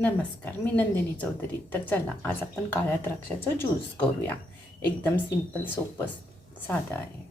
नमस्कार, मी नंदिनी चौधरी. तर चला आज आपण काळ्या द्राक्षाचं ज्यूस करूया. एकदम सिंपल, सोपं, साधं आहे.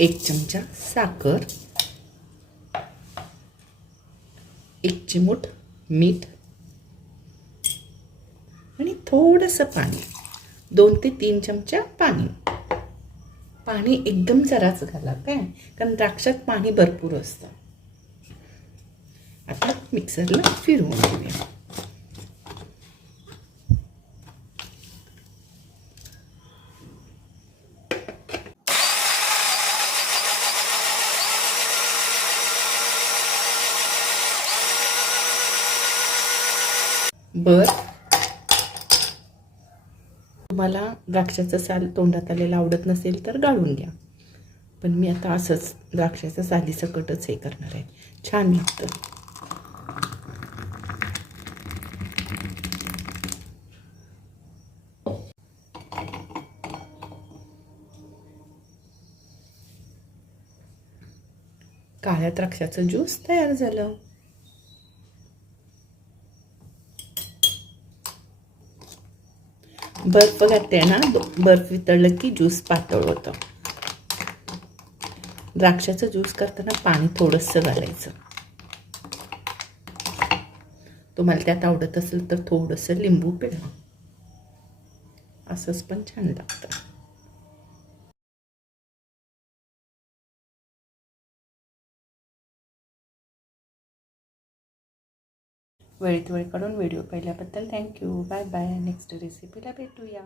एक चमचा साखर, एक चिमूट मीठ आणि थोडंसं पाणी, 2 ते 3 चमचा पाणी. पाणी एकदम जराच घाला काय, कारण द्राक्षात पाणी भरपूर असतं. आता मिक्सरला फिरवून घेऊया. तुम्हाला द्राक्षाचं साल तोंडात आलेलं आवडत नसेल तर गाळून घ्या, पण मी आता असंच द्राक्षाच्या सालीसकटच हे करणार आहे. छान लागतं. काळ्या द्राक्षाचं ज्यूस तयार झालं. बर्फ घातले ना, बर्फ वितळलं की ज्यूस पातळ होतं. द्राक्षाचं ज्यूस करताना पाणी थोडंसं घालायचं. तुम्हाला त्यात आवडत असेल तर थोडंसं लिंबू पिळा, असंच पण छान लागतं. वेळेत वेळ काढून व्हिडिओ पाहिल्याबद्दल थँक्यू. Bye bye. नेक्स्ट रेसिपीला भेटूया.